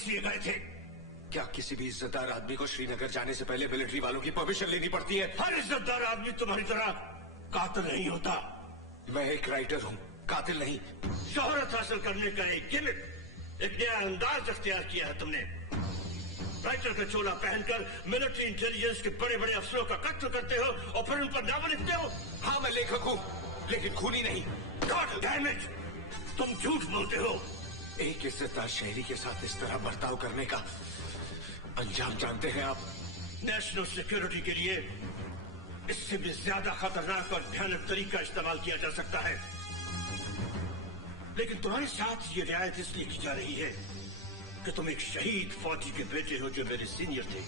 किस लिए गए थे? क्या किसी भी इज्जतदार आदमी को श्रीनगर जाने से पहले मिलिट्री वालों की परमिशन लेनी पड़ती है? हर इज्जतदार आदमी तुम्हारी तरह कातिल नहीं होता। मैं एक राइटर हूँ, कातिल नहीं। शोहरत हासिल करने का एक गिमिक, एक नया अंदाज अख्तियार किया है तुमने। राइटर का चोला पहनकर मिलिट्री इंटेलिजेंस के बड़े बड़े अफसरों का कत्ल करते हो और फिर उन पर नावल लिखते हो। हाँ, मैं लेखक हूँ, लेकिन खूनी नहीं। गॉड डैम इट, तुम झूठ बोलते हो। एक इज्जतदार शहरी के साथ इस तरह बर्ताव करने का अंजाम जानते हैं आप? नेशनल सिक्योरिटी के लिए इससे भी ज्यादा खतरनाक और भयानक तरीका इस्तेमाल किया जा सकता है, लेकिन तुम्हारे साथ ये रियायत इसलिए की जा रही है कि तुम एक शहीद फौजी के बेटे हो जो मेरे सीनियर थे,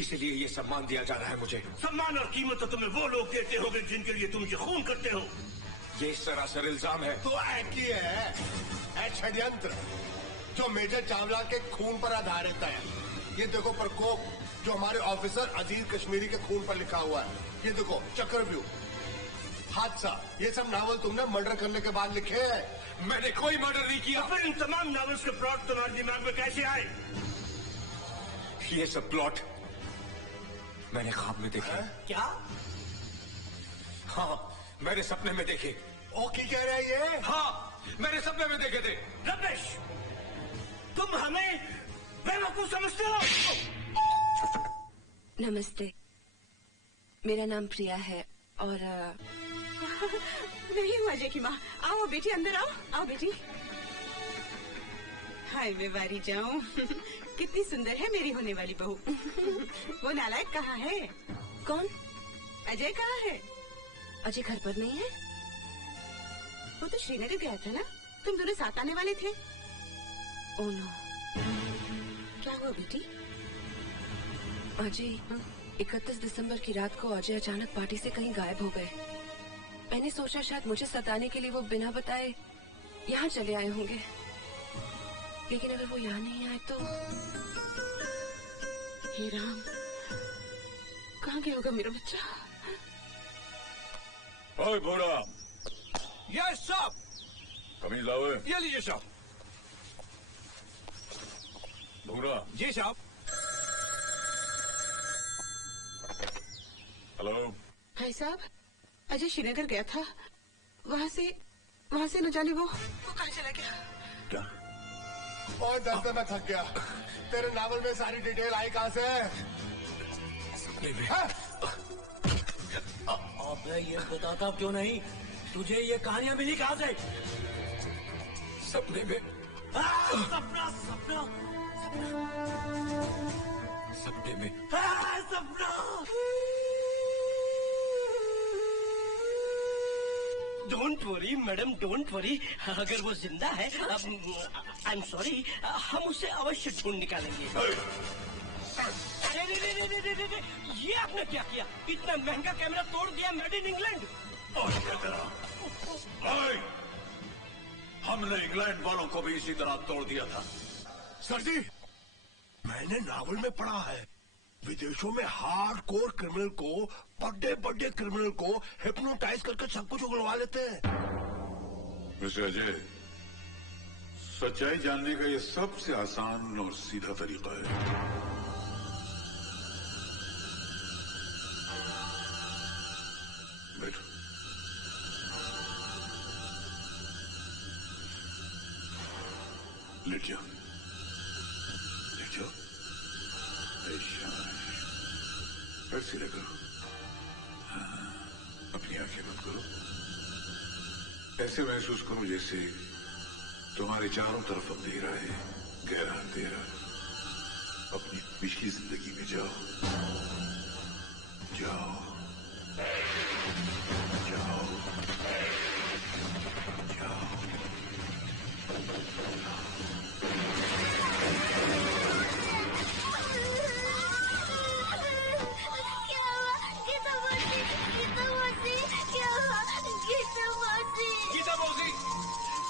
इसलिए ये सम्मान दिया जा रहा है मुझे। सम्मान और कीमत तो तुम्हें वो लोग देते होंगे जिनके लिए तुम ये खून करते हो। ये सरासर इल्जाम है। तो एक ही है षड्यंत्र जो मेजर चावला के खून पर आधारित है। ये देखो प्रकोप जो हमारे ऑफिसर अजीज कश्मीरी के खून पर लिखा हुआ है। ये देखो चक्रव्यूह, हादसा, ये सब नावल तुमने मर्डर करने के बाद लिखे हैं। मैंने कोई मर्डर नहीं किया। फिर इन तमाम नावल्स के प्लॉट तुम्हारे दिमाग में कैसे आए? ये सब प्लॉट मैंने ख्वाब में देखे। क्या? हाँ, मैंने सपने में देखे। ओ की कह रहा है ये? हाँ, मैंने सपने में देखे थे। रमेश, तुम हमें बेवकूफ समझते हो? नमस्ते, मेरा नाम प्रिया है और नहीं हुआ की माँ। आओ बेटी, अंदर आओ। आओ बेटी। हाय मैं बारी जाऊं। कितनी सुंदर है मेरी होने वाली बहू। वो नालायक कहाँ है? कौन? अजय कहाँ है? अजय घर पर नहीं है। वो तो श्रीनगर गया था ना, तुम दोनों साथ आने वाले थे। Oh no. क्या हुआ बेटी? अजय 31 दिसंबर की रात को अजय अचानक पार्टी से कहीं गायब हो गए। मैंने सोचा शायद मुझे सताने के लिए वो बिना बताए यहाँ चले आए होंगे, लेकिन अगर वो यहाँ नहीं आए तो हे राम, कहाँ गया होगा मेरा बच्चा? ओए बूढ़ा। यस साहब। कमीज लाओ। ये लीजिए साहब। बूढ़ा। जी साहब। हेलो। भाई साहब, अजय श्रीनगर गया था, वहाँ से न जाने वो कहाँ चला गया? क्या? और दर्द में थक गया। तेरे नावल में सारी डिटेल आई कहाँ से? सपने में। अबे ये बताता क्यों नहीं? तुझे ये कहानियां मिली कहाँ से? सपने में। सपना सपना सपने में। सपना। Don't worry madam, don't worry. अगर वो जिंदा है, आई एम सॉरी, हम उसे अवश्य ढूंढ निकालेंगे। अरे ये आपने क्या किया? इतना महंगा कैमरा तोड़ दिया, मेड इन इंग्लैंड। हमने इंग्लैंड वालों को भी इसी तरह तोड़ दिया था। सर जी, मैंने नावल में पढ़ा है विदेशों में हार्ड कोर क्रिमिनल को, बड़े क्रिमिनल को हिप्नोटाइज करके सब कुछ उगलवा लेते हैं। मिस्टर अजय, सच्चाई जानने का ये सबसे आसान और सीधा तरीका है। बैठो। लेट जाओ, लेट जाओ। पैर सीधा करो। हाँ, अपनी आंखें बंद करो। ऐसे महसूस करो जैसे तुम्हारे चारों तरफ अंधेरा है, गहरा अंधेरा। अपनी पिछली जिंदगी में जाओ, जाओ, जाओ, जाओ।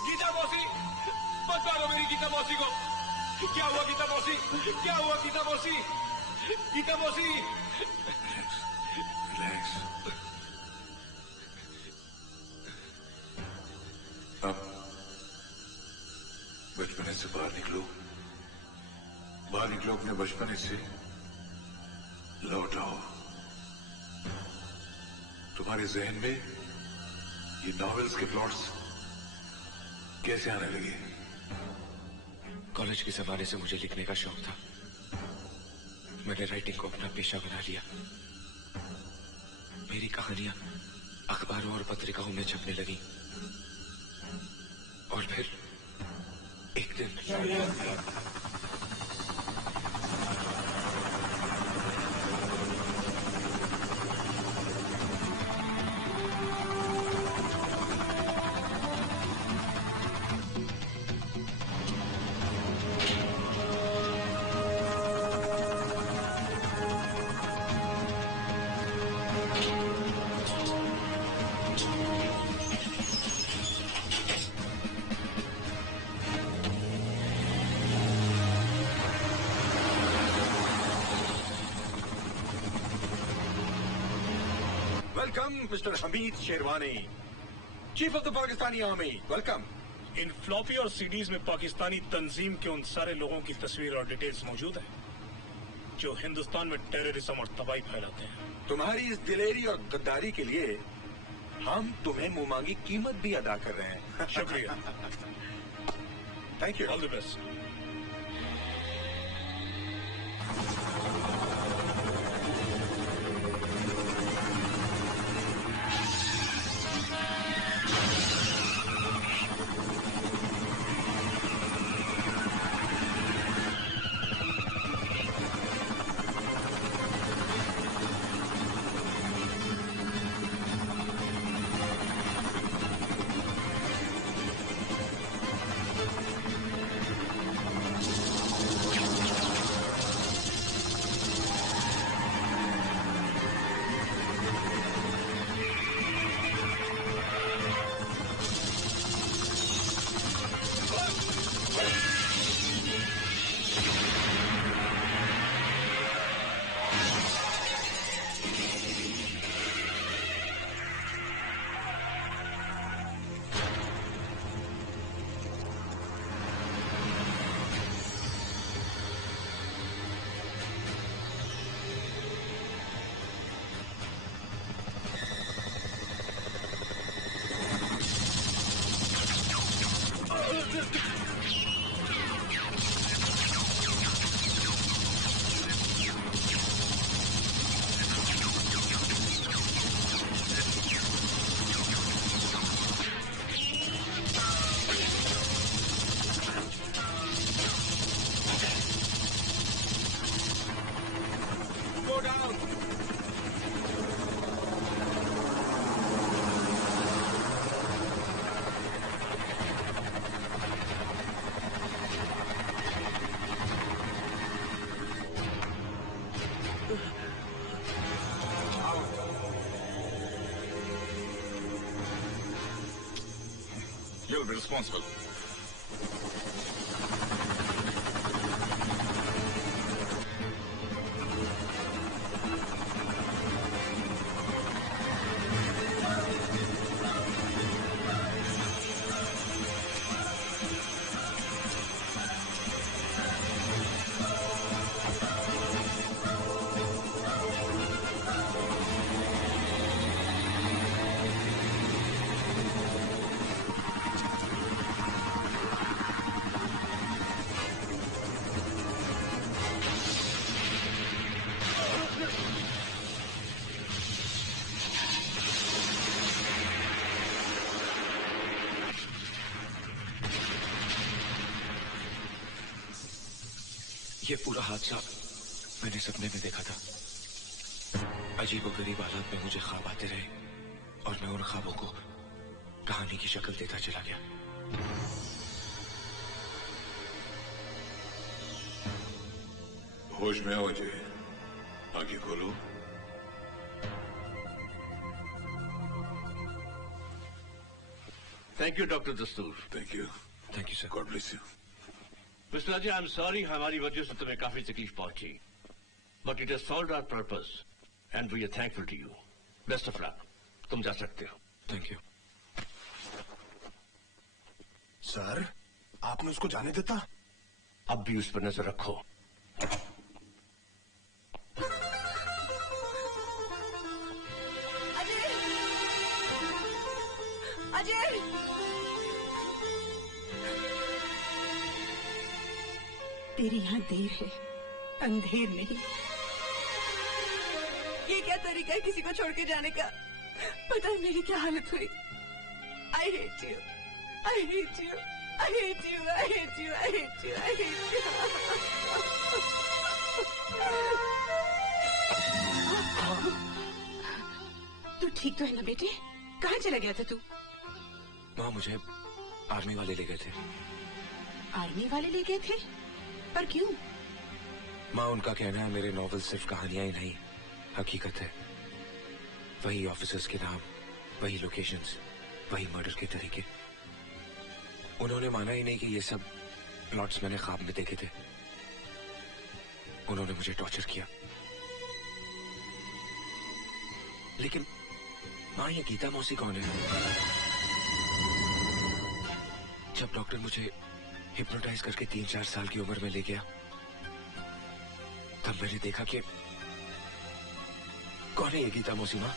गीता मौसी, मत मारो मेरी गीता मौसी को। क्या हुआ गीता मौसी? क्या हुआ गीता मौसी? गीता मौसी। रिलैक्स। अब बचपने से बाहर निकलो बाहर निकलो अपने बचपने से, लौट आओ। तुम्हारे जहन में ये नॉवेल्स के प्लॉट्स कैसे आने लगे? कॉलेज के जमाने से मुझे लिखने का शौक था। मैंने राइटिंग को अपना पेशा बना लिया। मेरी कहानियां अखबारों और पत्रिकाओं में छपने लगी और फिर एक दिन welcome mister Hamid sherwani, chief of the Pakistani army. Welcome. In floppy और सीडीज में पाकिस्तानी तंजीम के उन सारे लोगों की तस्वीर और डिटेल्स मौजूद है जो हिंदुस्तान में टेररिज्म और तबाही फैलाते हैं। तुम्हारी इस दिलेरी और गद्दारी के लिए हम तुम्हें मुंहमांगी कीमत भी अदा कर रहे हैं। शुक्रिया। Thank you. All the best. You'll be responsible. ये पूरा हादसा मैंने सपने में देखा था। अजीब और गरीब हालात में मुझे ख्वाब आते रहे और मैं उन ख्वाबों को कहानी की शक्ल देता चला गया। होश में आओ अजय, आंखें खोलो। Thank you doctor Dastur. Thank you. Thank you sir. God bless you. Mister Ajay, I am sorry हमारी वजह से तुम्हें काफी तकलीफ पहुंची, but it has solved our purpose and we are thankful to you. Best of luck. तुम जा सकते हो। Thank you. सर, आपने उसको जाने देता? अब भी उस पर नजर रखो, तेरी यहाँ देर है, अंधेर नहीं। ये क्या तरीका है किसी को छोड़ के जाने का? पता है मेरी क्या हालत हुई। I hate you, I hate you, I hate you, I hate you, I hate you, I hate you. तू ठीक तो है ना बेटे? कहाँ चला गया था तू? माँ, मुझे आर्मी वाले ले गए थे। आर्मी वाले ले गए थे? पर क्यों? माँ, उनका कहना है मेरे नॉवेल सिर्फ कहानियां ही नहीं, हकीकत है। वही ऑफिसर्स के नाम, वही लोकेशंस, वही मर्डर के तरीके। उन्होंने माना ही नहीं कि ये सब प्लॉट्स मैंने ख्वाब में देखे थे। उन्होंने मुझे टॉर्चर किया। लेकिन माँ, ये गीता मौसी कौन है? जब डॉक्टर मुझे हिप्नोटाइज करके 3-4 साल की उम्र में ले गया, तब मैंने देखा कि कौन है ये गीता मौसी माँ?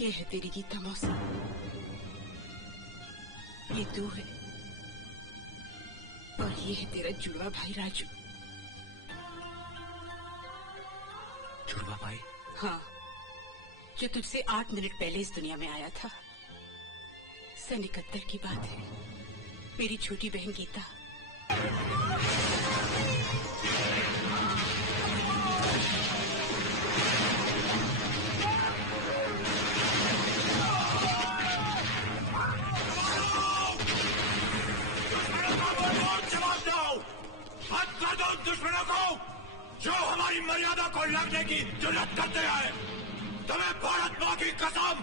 ये है तेरी गीता मौसी, ये तू है, और ये है तेरा जुड़वा भाई राजू। जुड़वा भाई? हाँ, जो तुझसे 8 मिनट पहले इस दुनिया में आया था। सन 71 की बात है। मेरी छोटी बहन गीता। दुश्मनों को जो हमारी मर्यादा को लगने की जुर्रत करते हैं, तुम्हें भारत माँ की कसम,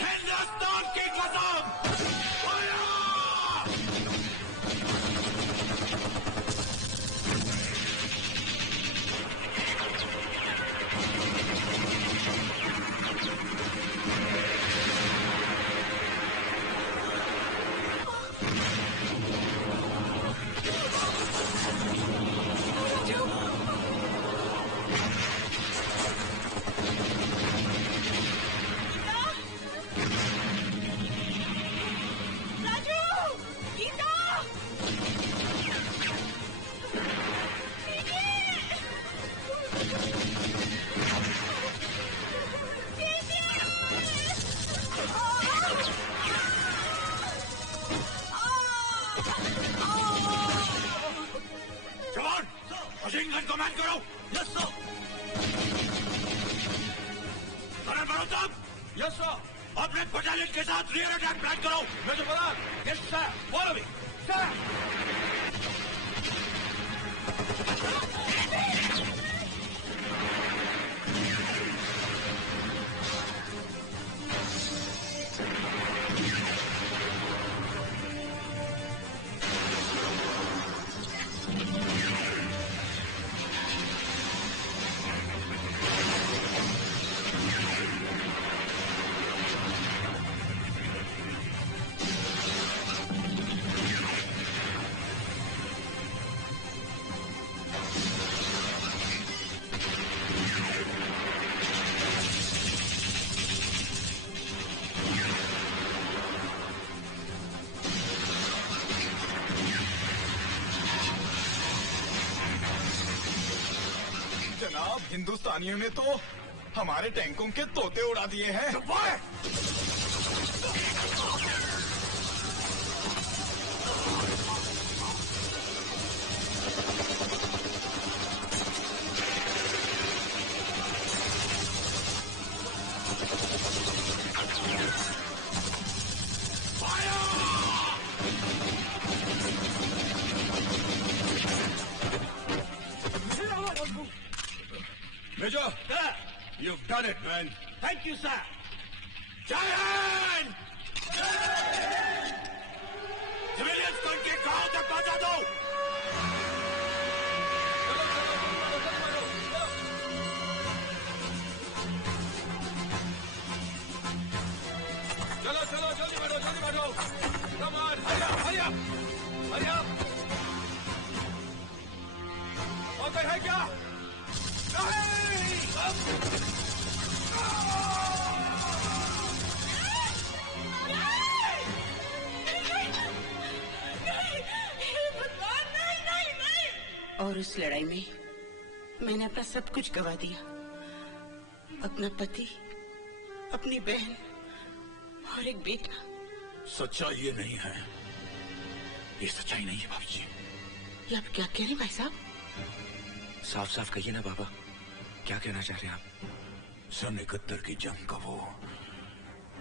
हिंदुस्तान की कसम। अपने बटालियन के साथ रियर अटैक प्लान करो। मैं तो बता। Yes sir, follow me sir. हिंदुस्तानियों ने तो हमारे टैंकों के तोते उड़ा दिए हैं। Major, you've done it, man. Thank you, sir. Giant! Civilians को इनके गांव तक पहुंचा दो। और उस लड़ाई में मैंने अपना सब कुछ गवा दिया, अपना पति, अपनी बहन और एक बेटा। सच्चाई ये नहीं है, ये सच्चाई नहीं है भाभी जी। ये आप क्या कह रहे हैं भाई साहब? साफ साफ कहिए ना बाबा, क्या कहना चाह रहे हैं आप? सन 71 की जंग का वो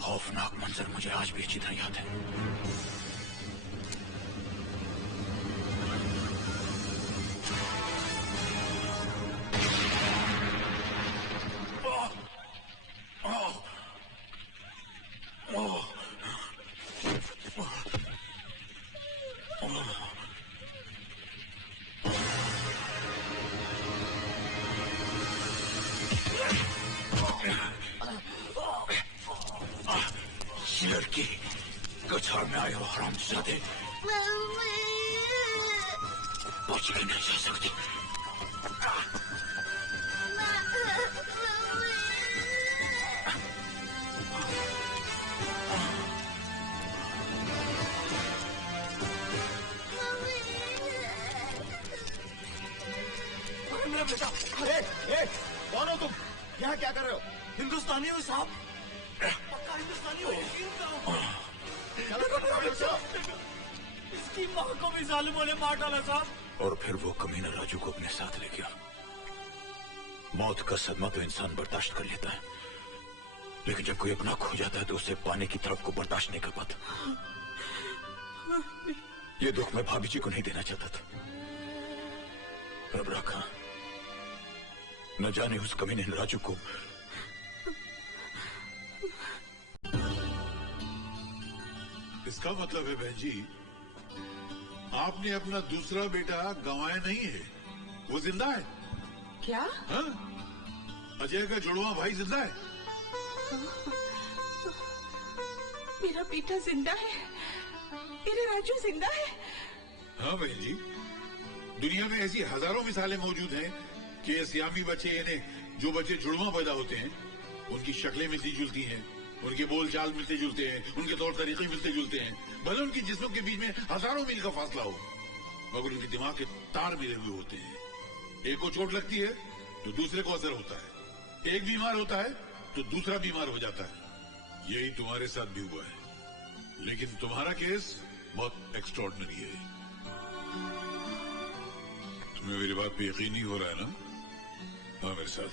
खौफनाक मंजर मुझे आज भी अच्छी तरह याद है। लड़की कछाड़ में आए हो हरामजादे, बच के नहीं जा सकती। मेरा बेटा, कौन हो तुम? यहाँ क्या कर रहे हो? हिंदुस्तानी हो साहब? पक्का हिंदुस्तानी हो? इसकी माँ को भी जालिमों ने मार डाला साहब। और फिर वो कमीना राजू को अपने साथ ले गया। मौत का सदमा तो इंसान बर्दाश्त कर लेता है, लेकिन जब कोई अपना खो जाता है तो उसे पाने की तरफ को बर्दाश्त नहीं कर पाता। ये दुख मैं भाभी जी को नहीं देना चाहता था, पर अब रखा। न जाने उस कमीने राजू को इसका मतलब है बहन जी, आपने अपना दूसरा बेटा गंवाया नहीं है, वो जिंदा है। क्या? हाँ? अजय का जुड़वा भाई जिंदा है। मेरा बेटा जिंदा है, मेरे राजू जिंदा है। हाँ बहन जी, दुनिया में ऐसी हजारों मिसालें मौजूद हैं कि सियामी बच्चे, यानी जो बच्चे जुड़वा पैदा होते हैं, उनकी शक्लें मिलती जुलती हैं, उनके बोल चाल मिलते जुलते हैं, उनके तौर तरीके मिलते जुलते हैं, भले उनकी जिस्मों के बीच में हजारों मील का फासला हो, मगर उनके दिमाग के तार मिले हुए होते हैं। एक को चोट लगती है तो दूसरे को असर होता है, एक बीमार होता है तो दूसरा बीमार हो जाता है। यही तुम्हारे साथ भी हुआ है, लेकिन तुम्हारा केस बहुत एक्स्ट्रॉर्डिनरी है। तुम्हें मेरी बात पे यकीन नहीं हो रहा है ना? हाँ मेरे साथ